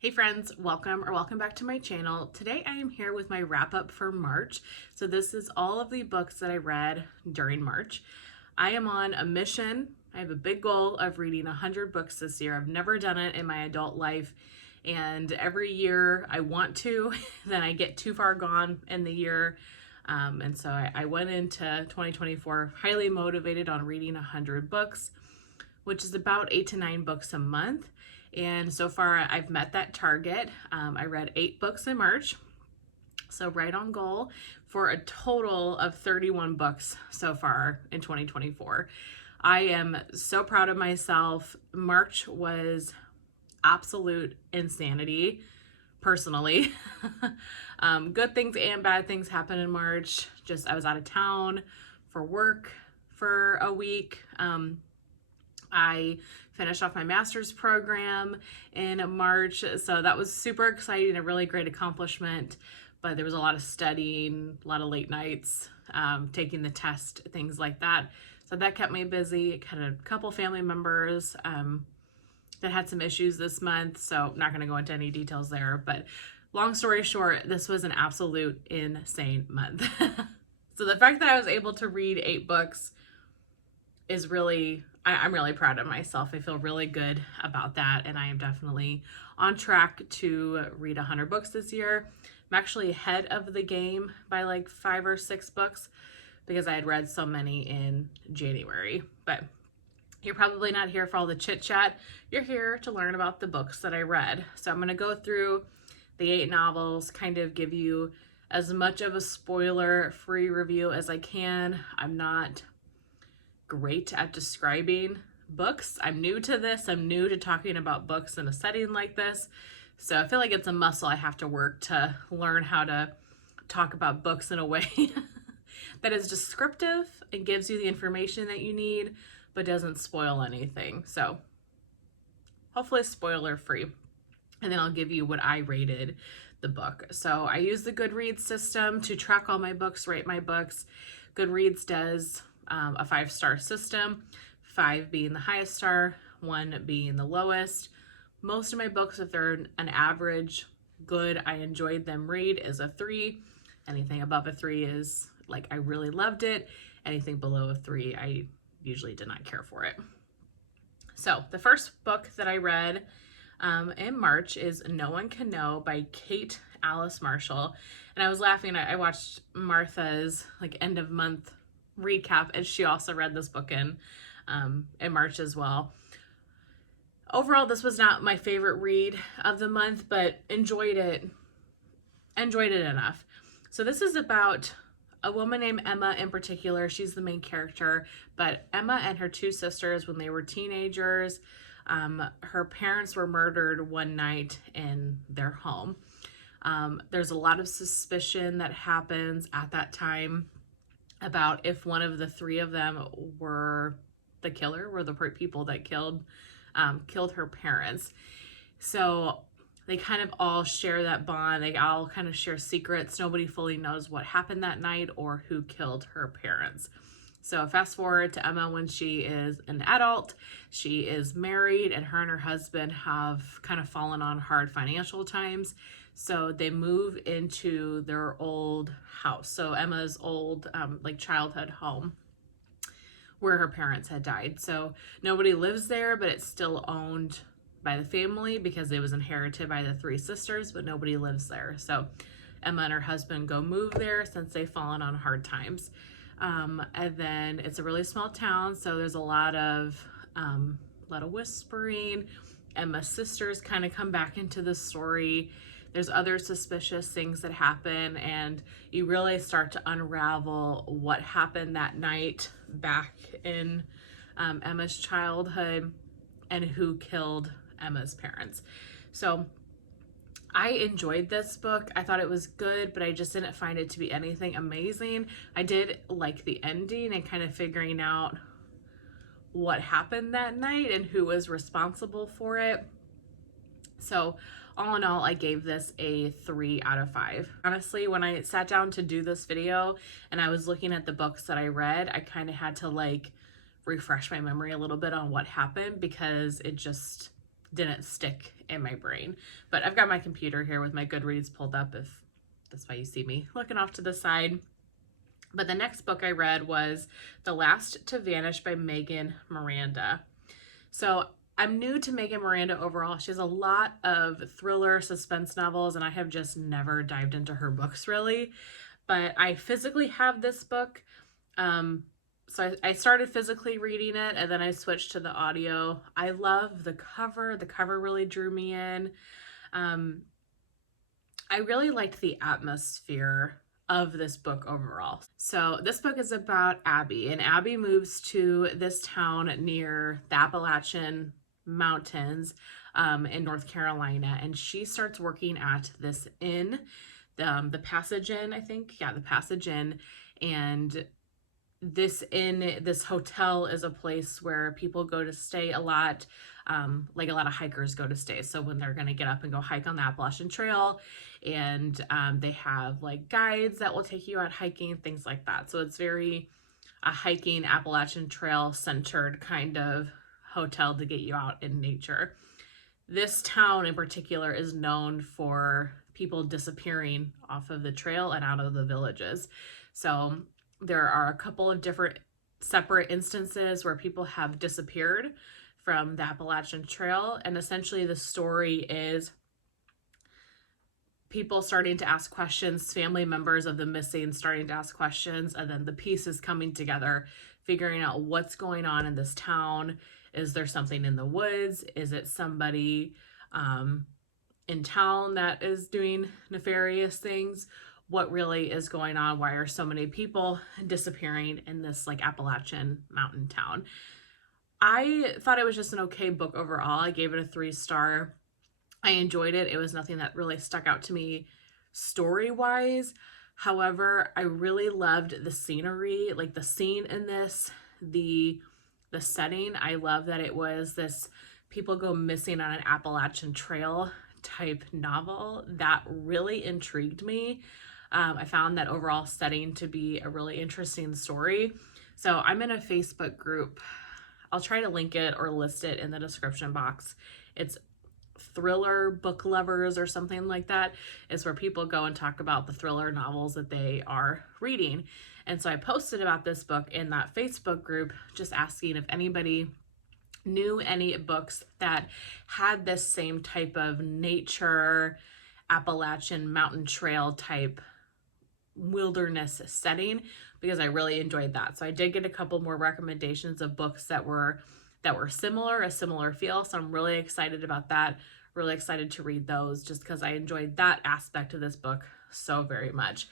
Hey friends, welcome back to my channel. Today I am here with my wrap up for March. So this is all of the books that I read during March. I am on a mission. I have a big goal of reading 100 books this year. I've never done it in my adult life, and every year I want to, then I get too far gone in the year. And so I went into 2024 highly motivated on reading 100 books, which is about 8 to 9 books a month. And so far I've met that target. I read 8 books in March, so right on goal, for a total of 31 books so far in 2024. I am so proud of myself. March was absolute insanity, personally. Good things and bad things happened in March. I was out of town for work for a week. I finished off my master's program in March, so that was super exciting, a really great accomplishment, but there was a lot of studying, a lot of late nights, taking the test, things like that. So that kept me busy. Had a couple family members that had some issues this month, so I'm not going to go into any details there, but long story short, this was an absolute insane month. So the fact that I was able to read 8 books is really, I'm really proud of myself. I feel really good about that, and I am definitely on track to read 100 books this year. I'm actually ahead of the game by like 5 or 6 books because I had read so many in January. But you're probably not here for all the chit chat. You're here to learn about the books that I read. So I'm going to go through the 8 novels, kind of give you as much of a spoiler-free review as I can. I'm not great at describing books. I'm new to this. I'm new to talking about books in a setting like this. So I feel like it's a muscle I have to work to learn how to talk about books in a way that is descriptive and gives you the information that you need, but doesn't spoil anything. So hopefully spoiler free. And then I'll give you what I rated the book. So I use the Goodreads system to track all my books, rate my books. Goodreads does a 5-star system, 5 being the highest star, 1 being the lowest. Most of my books, if they're an average, good, I enjoyed them read, is a 3. Anything above a 3 is like I really loved it. Anything below a 3, I usually did not care for it. So the first book that I read in March is No One Can Know by Kate Alice Marshall. And I was laughing. I watched Martha's like end of month recap, and she also read this book in March as well. Overall, this was not my favorite read of the month, but enjoyed it enough. So this is about a woman named Emma in particular. She's the main character, but Emma and her 2 sisters, when they were teenagers, her parents were murdered one night in their home. There's a lot of suspicion that happens at that time about if one of the 3 of them were the killer, were the people that killed her parents. So they kind of all share that bond. They all kind of share secrets. Nobody fully knows what happened that night or who killed her parents. So fast forward to Emma when she is an adult. She is married, and her husband have kind of fallen on hard financial times. So they move into their old house. So Emma's old like childhood home where her parents had died. So nobody lives there, but it's still owned by the family because it was inherited by the 3 sisters, but nobody lives there. So Emma and her husband go move there since they've fallen on hard times. And then it's a really small town, so there's a lot of whispering. Emma's sisters kind of come back into the story. There's other suspicious things that happen, and you really start to unravel what happened that night back in Emma's childhood and who killed Emma's parents. So I enjoyed this book. I thought it was good, but I just didn't find it to be anything amazing. I did like the ending and kind of figuring out what happened that night and who was responsible for it. So all in all, I gave this a 3 out of 5. Honestly, when I sat down to do this video and I was looking at the books that I read, I kind of had to like refresh my memory a little bit on what happened because it just didn't stick in my brain. But I've got my computer here with my Goodreads pulled up, if that's why you see me looking off to the side. But the next book I read was The Last to Vanish by Miranda. So I'm new to Miranda overall. She has a lot of thriller suspense novels, and I have just never dived into her books really. But I physically have this book. So I started physically reading it, and then I switched to the audio. I love the cover. The cover really drew me in. I really liked the atmosphere of this book overall. So this book is about Abby, and Abby moves to this town near the Appalachian Mountains in North Carolina, and she starts working at this inn, the Passage Inn, I think. Yeah, the Passage Inn. And this hotel is a place where people go to stay a lot, like a lot of hikers go to stay. So when they're going to get up and go hike on the Appalachian Trail, and they have like guides that will take you out hiking, things like that. So it's very a hiking Appalachian Trail centered kind of hotel to get you out in nature. This town in particular is known for people disappearing off of the trail and out of the villages. So there are a couple of different separate instances where people have disappeared from the Appalachian Trail. And essentially the story is people starting to ask questions, family members of the missing starting to ask questions, and then the pieces coming together, figuring out what's going on in this town. Is there something in the woods? Is it somebody in town that is doing nefarious things? What really is going on? Why are so many people disappearing in this like Appalachian mountain town? I thought it was just an okay book overall. I gave it a 3-star. I enjoyed it. It was nothing that really stuck out to me story-wise. However, I really loved the scenery, like the scene in this, the setting. I love that it was this people go missing on an Appalachian Trail type novel. That really intrigued me. I found that overall setting to be a really interesting story. So I'm in a Facebook group. I'll try to link it or list it in the description box. It's Thriller Book Lovers or something like that. It's where people go and talk about the thriller novels that they are reading. And so I posted about this book in that Facebook group, just asking if anybody knew any books that had this same type of nature, Appalachian mountain trail type wilderness setting, because I really enjoyed that. So I did get a couple more recommendations of books that were similar, a similar feel. So I'm really excited about that. Really excited to read those just because I enjoyed that aspect of this book so very much.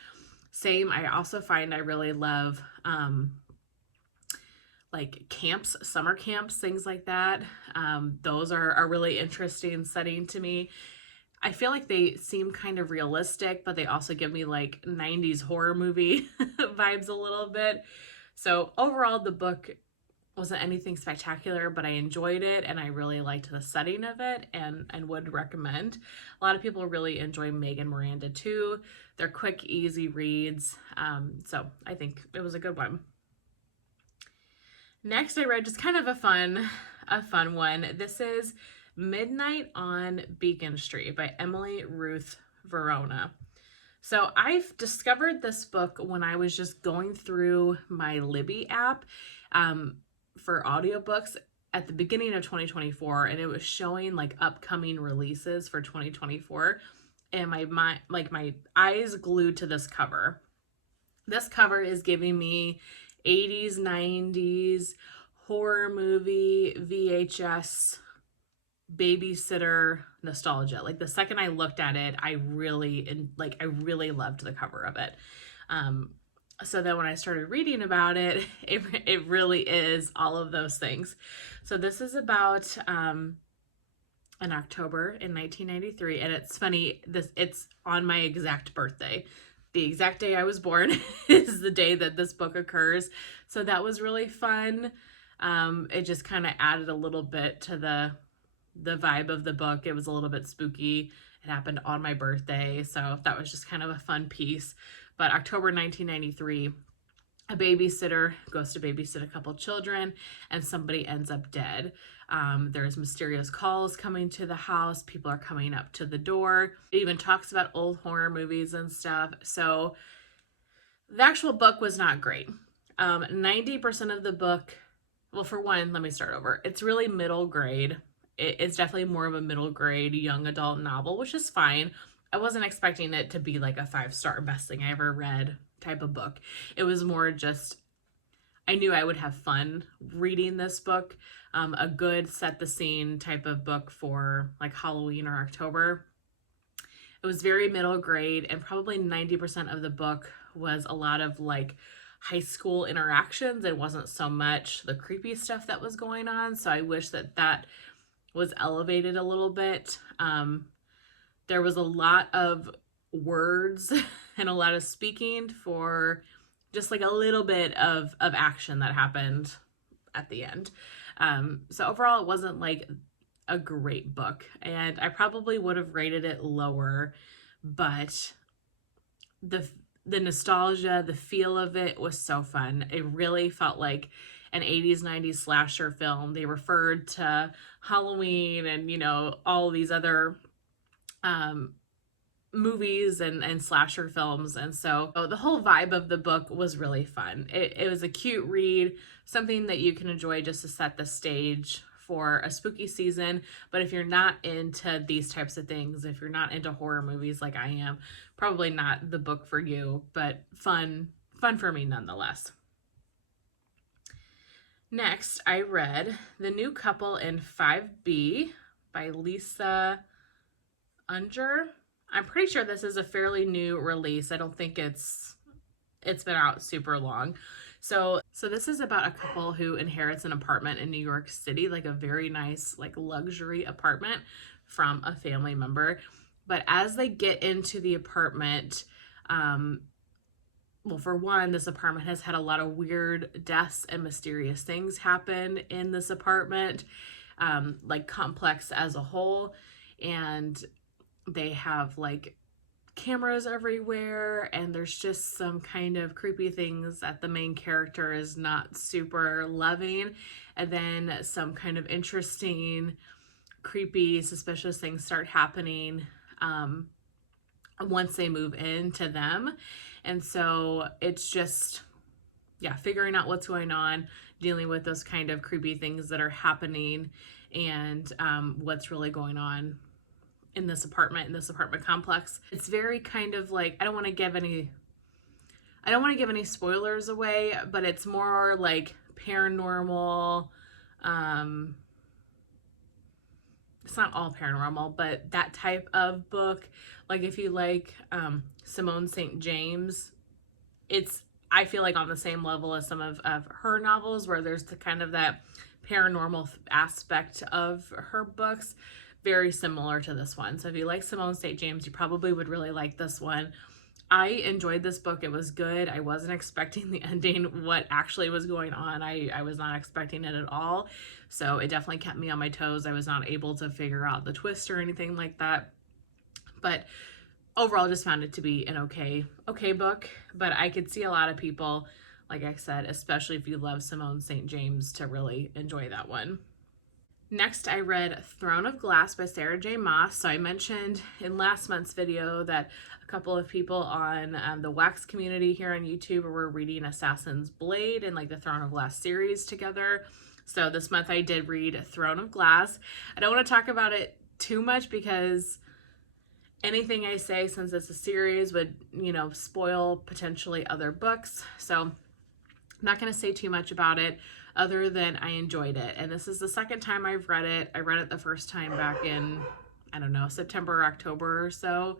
Same, I also find I really love like camps, summer camps, things like that. Those are a really interesting setting to me. I feel like they seem kind of realistic, but they also give me like 90s horror movie vibes a little bit. So overall, the book wasn't anything spectacular, but I enjoyed it and I really liked the setting of it and would recommend. A lot of people really enjoy Miranda too. They're quick, easy reads. So I think it was a good one. Next, I read just kind of a fun one. This is Midnight on Beacon Street by Emily Ruth Verona. So I've discovered this book when I was just going through my Libby app for audiobooks at the beginning of 2024, and it was showing like upcoming releases for 2024, and my eyes glued to this cover. This cover is giving me 80s, 90s horror movie VHS babysitter nostalgia. Like the second I looked at it, I really loved the cover of it. So then when I started reading about it, it really is all of those things. So this is about in October in 1993, and it's funny, it's on my exact birthday. The exact day I was born is the day that this book occurs. So that was really fun. It just kind of added a little bit to the vibe of the book. It was a little bit spooky. It happened on my birthday, so that was just kind of a fun piece. But October 1993, a babysitter goes to babysit a couple children and somebody ends up dead. There's mysterious calls coming to the house. People are coming up to the door. It even talks about old horror movies and stuff. So the actual book was not great. 90% of the book, well, for one, let me start over. It's really middle grade. It's definitely more of a middle grade young adult novel, which is fine. I wasn't expecting it to be like a 5-star best thing I ever read type of book. It was more just, I knew I would have fun reading this book. A good set the scene type of book for like Halloween or October. It was very middle grade, and probably 90% of the book was a lot of like high school interactions. It wasn't so much the creepy stuff that was going on. So I wish that was elevated a little bit. There was a lot of words and a lot of speaking for just like a little bit of action that happened at the end. So overall, it wasn't like a great book, and I probably would have rated it lower, but the nostalgia, the feel of it was so fun. It really felt like an 80s, 90s slasher film. They referred to Halloween and, you know, all these other movies and slasher films. And so the whole vibe of the book was really fun. It was a cute read, something that you can enjoy just to set the stage for a spooky season. But if you're not into these types of things, if you're not into horror movies like I am, probably not the book for you, but fun for me nonetheless. Next, I read The New Couple in 5B by Lisa Unger. I'm pretty sure this is a fairly new release. I don't think it's been out super long. So this is about a couple who inherits an apartment in New York City, like a very nice, like luxury apartment from a family member. But as they get into the apartment, well, for one, this apartment has had a lot of weird deaths and mysterious things happen in this apartment, like complex as a whole. And they have like cameras everywhere, and there's just some kind of creepy things that the main character is not super loving. And then some kind of interesting, creepy, suspicious things start happening once they move into them. And so it's just, yeah, figuring out what's going on, dealing with those kind of creepy things that are happening, and what's really going on in this apartment complex. It's very kind of like, I don't want to give any spoilers away, but it's more like paranormal. It's not all paranormal, but that type of book. Like if you like Simone St. James, it's, I feel like on the same level as some of her novels, where there's the kind of that paranormal aspect of her books, very similar to this one. So if you like Simone St. James, you probably would really like this one. I enjoyed this book. It was good. I wasn't expecting the ending, what actually was going on. I was not expecting it at all. So it definitely kept me on my toes. I was not able to figure out the twist or anything like that. But overall, just found it to be an okay book. But I could see a lot of people, like I said, especially if you love Simone St. James, to really enjoy that one. Next, I read Throne of Glass by Sarah J. Maas. So I mentioned in last month's video that a couple of people on the Wax community here on YouTube were reading Assassin's Blade and like the Throne of Glass series together. So this month I did read Throne of Glass. I don't want to talk about it too much because anything I say, since it's a series, would, you know, spoil potentially other books. So I'm not going to say too much about it, other than I enjoyed it. And this is the second time I've read it. I read it the first time back in, I don't know, September or October or so.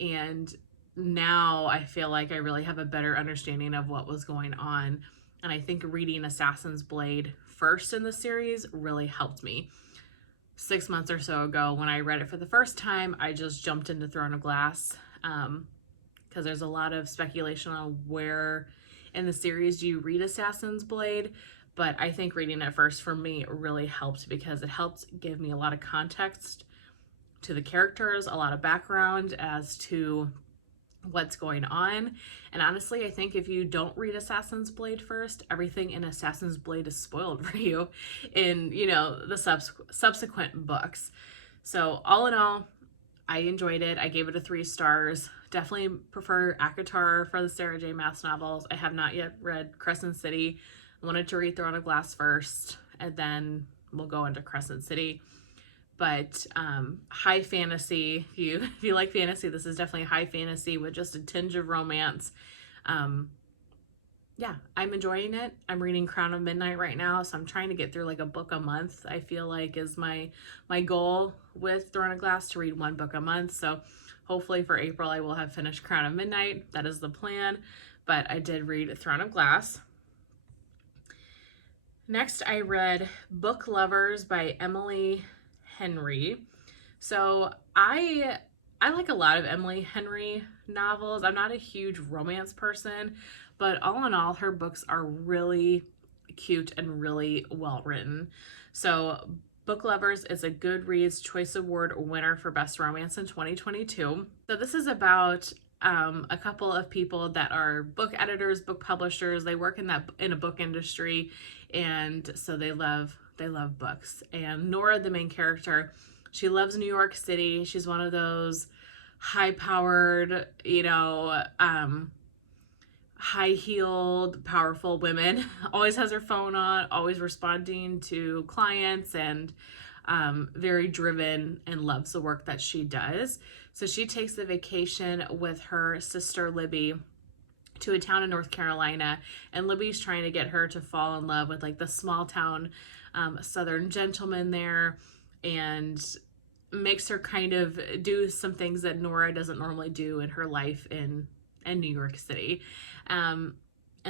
And now I feel like I really have a better understanding of what was going on. And I think reading Assassin's Blade first in the series really helped me. 6 months or so ago, when I read it for the first time, I just jumped into Throne of Glass, because there's a lot of speculation on where in the series do you read Assassin's Blade. But I think reading it first for me really helped, because it helped give me a lot of context to the characters, a lot of background as to what's going on. And honestly, I think if you don't read Assassin's Blade first, everything in Assassin's Blade is spoiled for you in, the subsequent books. So all in all, I enjoyed it. I gave it a 3 stars. Definitely prefer ACOTAR for the Sarah J. Maas novels. I have not yet read Crescent City. I wanted to read Throne of Glass first, and then we'll go into Crescent City. But high fantasy, if you like fantasy, this is definitely high fantasy with just a tinge of romance. Yeah, I'm enjoying it. I'm reading Crown of Midnight right now, so I'm trying to get through like a book a month. I feel like is my goal with Throne of Glass, to read 1 book a month. So hopefully for April I will have finished Crown of Midnight. That is the plan. But I did read Throne of Glass. Next, I read Book Lovers by Emily Henry. So I like a lot of Emily Henry novels. I'm not a huge romance person, but all in all, her books are really cute and really well written. So Book Lovers is a Goodreads Choice Award winner for Best Romance in 2022. So this is about a couple of people that are book editors, book publishers. They work in a book industry, and so they love books. And Nora, the main character, she loves New York City. She's one of those high-powered, high-heeled, powerful women. Always has her phone on, always responding to clients, and very driven and loves the work that she does. So she takes a vacation with her sister Libby to a town in North Carolina, and Libby's trying to get her to fall in love with like the small town Southern gentleman there, and makes her kind of do some things that Nora doesn't normally do in her life in New York City. And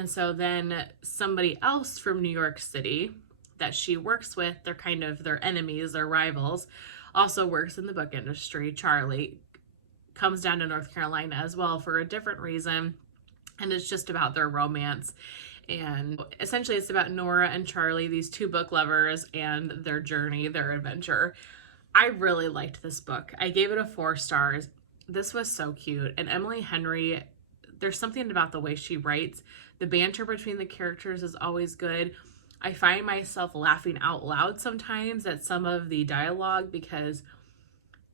so then somebody else from New York City that she works with, they're enemies, they're rivals, also works in the book industry. Charlie comes down to North Carolina as well for a different reason, and it's just about their romance. And essentially it's about Nora and Charlie, these 2 book lovers, and their journey, their adventure. I really liked this book. I gave it a 4 stars. This was so cute. And Emily Henry, there's something about the way she writes. The banter between the characters is always good. I find myself laughing out loud sometimes at some of the dialogue because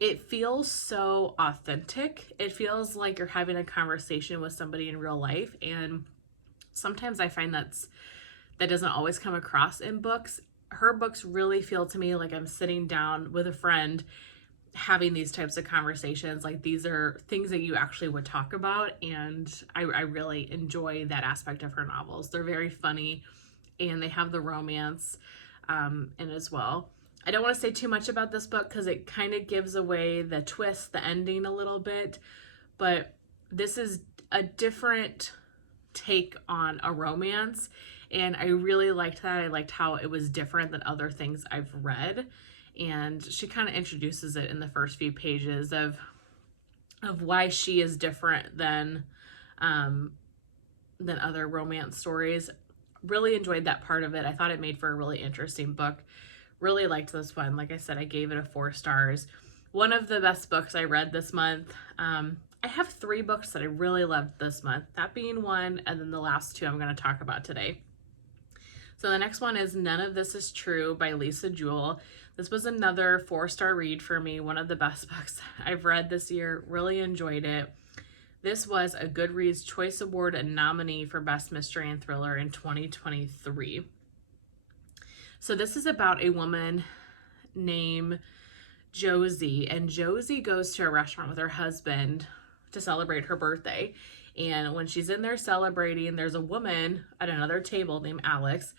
it feels so authentic. It feels like you're having a conversation with somebody in real life. And sometimes I find that doesn't always come across in books. Her books really feel to me like I'm sitting down with a friend having these types of conversations. Like, these are things that you actually would talk about, and I really enjoy that aspect of her novels. They're very funny, and they have the romance in as well. I don't want to say too much about this book because it kind of gives away the twist, the ending a little bit, but this is a different take on a romance, and I really liked that. I liked how it was different than other things I've read, and she kind of introduces it in the first few pages of why she is different than other romance stories. Really enjoyed that part of it. I thought it made for a really interesting book. Really liked this one. Like I said, I gave it a 4 stars. One of the best books I read this month. I have 3 books that I really loved this month, that being one, and then the last 2 I'm going to talk about today. So the next one is None of This Is True by Lisa Jewell. This was another 4-star read for me, one of the best books I've read this year. Really enjoyed it. This was a Goodreads Choice Award and nominee for Best Mystery and Thriller in 2023. So this is about a woman named Josie, and Josie goes to a restaurant with her husband to celebrate her birthday. And when she's in there celebrating, there's a woman at another table named Alex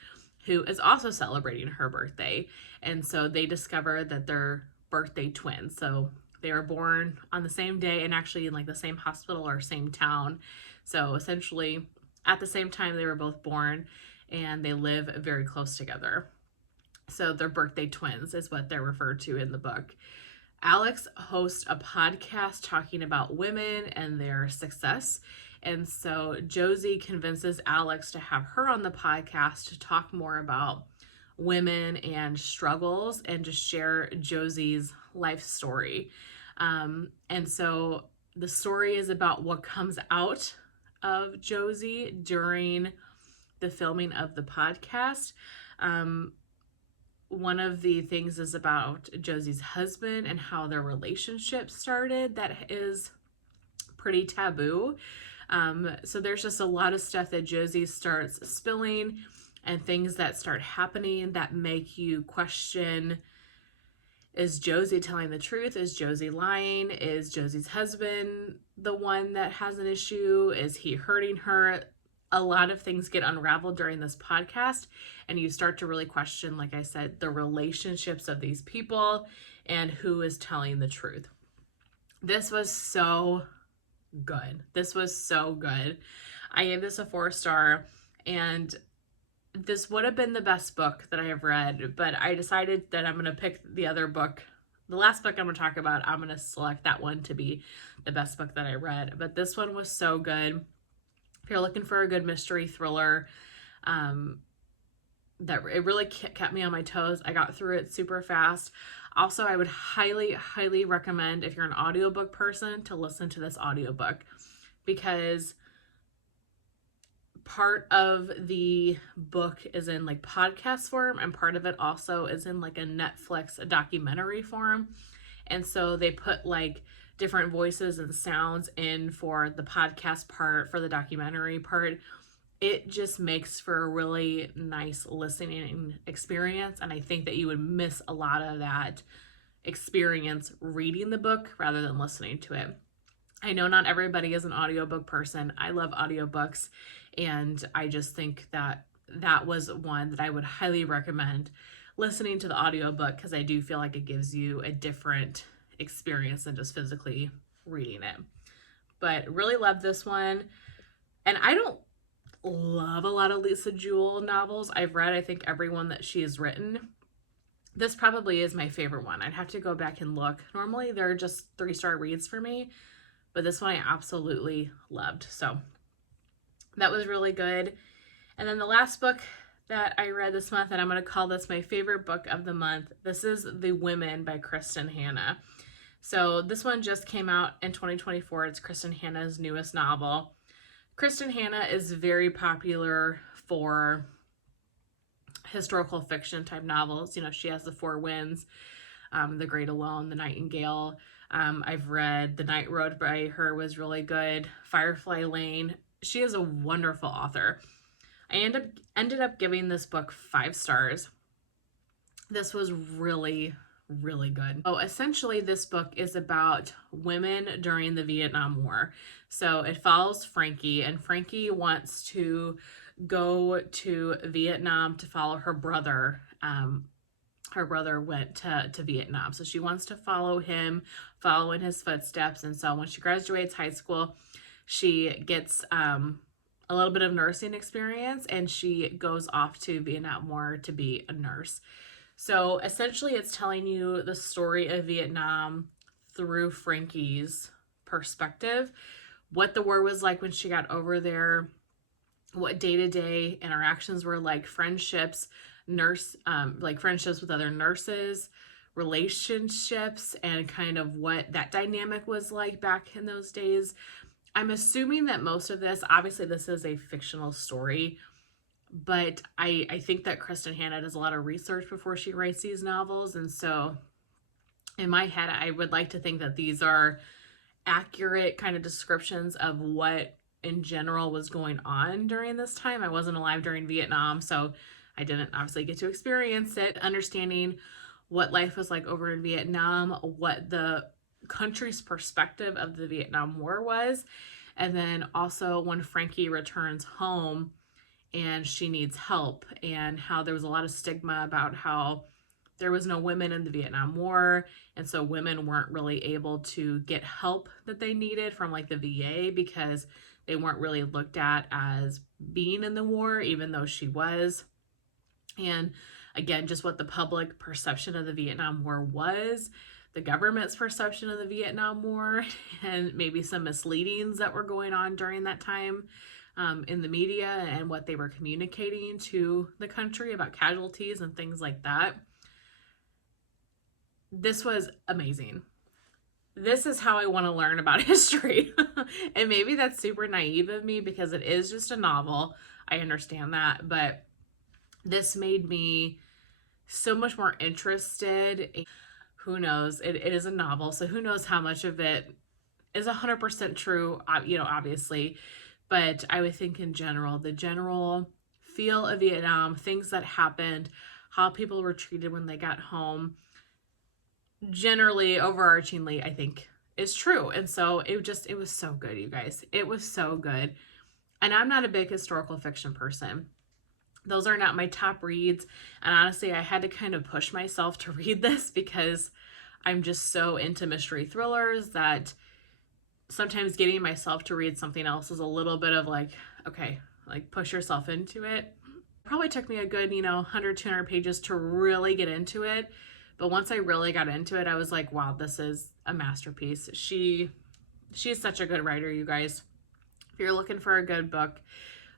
who is also celebrating her birthday. And so they discover that they're birthday twins. So they were born on the same day and actually in like the same hospital or same town. So essentially at the same time they were both born, and they live very close together. So they're birthday twins is what they're referred to in the book. Alex hosts a podcast talking about women and their success. And so Josie convinces Alex to have her on the podcast to talk more about women and struggles and just share Josie's life story. And so The story is about what comes out of Josie during the filming of the podcast. One of the things is about Josie's husband and how their relationship started. That is pretty taboo. So there's just a lot of stuff that Josie starts spilling and things that start happening that make you question, is Josie telling the truth? Is Josie lying? Is Josie's husband the one that has an issue? Is he hurting her? A lot of things get unraveled during this podcast, and you start to really question, like I said, the relationships of these people and who is telling the truth. This was so good. This was so good. I gave this a 4-star, and this would have been the best book that I have read, but I decided that I'm going to pick the other book. The last book I'm going to talk about, I'm going to select that one to be the best book that I read. But this one was so good. If you're looking for a good mystery thriller, that it really kept me on my toes. I got through it super fast. Also, I would highly, highly recommend, if you're an audiobook person, to listen to this audiobook, because part of the book is in like podcast form, and part of it also is in like a Netflix documentary form. And so they put like different voices and sounds in for the podcast part, for the documentary part. It just makes for a really nice listening experience. And I think that you would miss a lot of that experience reading the book rather than listening to it. I know not everybody is an audiobook person. I love audiobooks, and I just think that that was one that I would highly recommend listening to the audiobook, because I do feel like it gives you a different experience than just physically reading it. But really love this one. And I don't love a lot of Lisa Jewell novels. I've read, I think, every one that she has written. This probably is my favorite one. I'd have to go back and look. Normally they're just 3-star reads for me, but this one I absolutely loved. So that was really good. And then the last book that I read this month, and I'm going to call this my favorite book of the month. This is The Women by Kristin Hannah. So this one just came out in 2024. It's Kristin Hannah's newest novel. Kristin Hannah is very popular for historical fiction type novels. You know, she has The Four Winds, The Great Alone, The Nightingale. I've read The Night Road by her, was really good. Firefly Lane. She is a wonderful author. I ended up giving this book 5 stars. This was really, really good. Oh, essentially this book is about women during the Vietnam War. So it follows Frankie, and Frankie wants to go to Vietnam to follow her brother. Her brother went to Vietnam, so she wants to follow him, follow in his footsteps. And so when she graduates high school, she gets a little bit of nursing experience, and she goes off to Vietnam War to be a nurse. So essentially it's telling you the story of Vietnam through Frankie's perspective, what the war was like when she got over there, what day-to-day interactions were like, friendships, friendships with other nurses, relationships, and kind of what that dynamic was like back in those days. I'm assuming that most of this, obviously this is a fictional story, but I think that Kristin Hannah does a lot of research before she writes these novels. And so in my head, I would like to think that these are accurate kind of descriptions of what in general was going on during this time. I wasn't alive during Vietnam, so I didn't obviously get to experience it. Understanding what life was like over in Vietnam, what the country's perspective of the Vietnam War was, and then also when Frankie returns home and she needs help, and how there was a lot of stigma about how there was no women in the Vietnam War, and so women weren't really able to get help that they needed from like the VA, because they weren't really looked at as being in the war, even though she was. And again, just what the public perception of the Vietnam War was, the government's perception of the Vietnam War, and maybe some misleadings that were going on during that time in the media, and what they were communicating to the country about casualties and things like that. This was amazing. this is how I want to learn about history. And maybe that's super naive of me because it is just a novel. I understand that, but this made me so much more interested. Who knows? It is a novel, so who knows how much of it is 100% true, obviously. But I would think in general, the general feel of Vietnam, things that happened, how people were treated when they got home, generally, overarchingly, I think is true. And so it was so good, you guys. It was so good. And I'm not a big historical fiction person. Those are not my top reads. And honestly, I had to kind of push myself to read this because I'm just so into mystery thrillers that sometimes getting myself to read something else is a little bit of like, okay, like push yourself into it. Probably took me a good, 100, 200 pages to really get into it. But once I really got into it, I was like, wow, this is a masterpiece. She's such a good writer, you guys. If you're looking for a good book,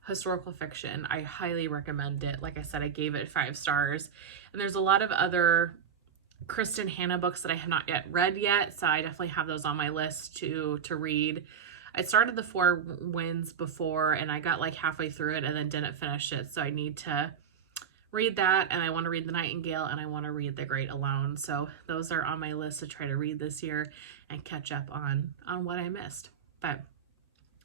historical fiction, I highly recommend it. Like I said, I gave it 5 stars. And there's a lot of other Kristin Hannah books that I have not yet read yet, so I definitely have those on my list to read. I started The Four Winds before, and I got like halfway through it and then didn't finish it, so I need to read that, and I want to read The Nightingale, and I want to read The Great Alone. So those are on my list to try to read this year and catch up on what I missed. But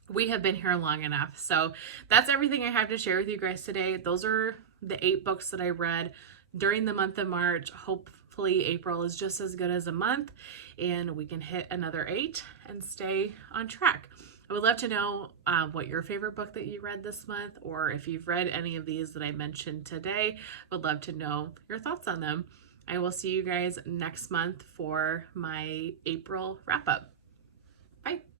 we have been here long enough. So that's everything I have to share with you guys today. Those are the 8 books that I read during the month of March. Hopefully April is just as good as a month and we can hit another 8 and stay on track. I would love to know what your favorite book that you read this month, or if you've read any of these that I mentioned today. Would love to know your thoughts on them. I will see you guys next month for my April wrap up. Bye.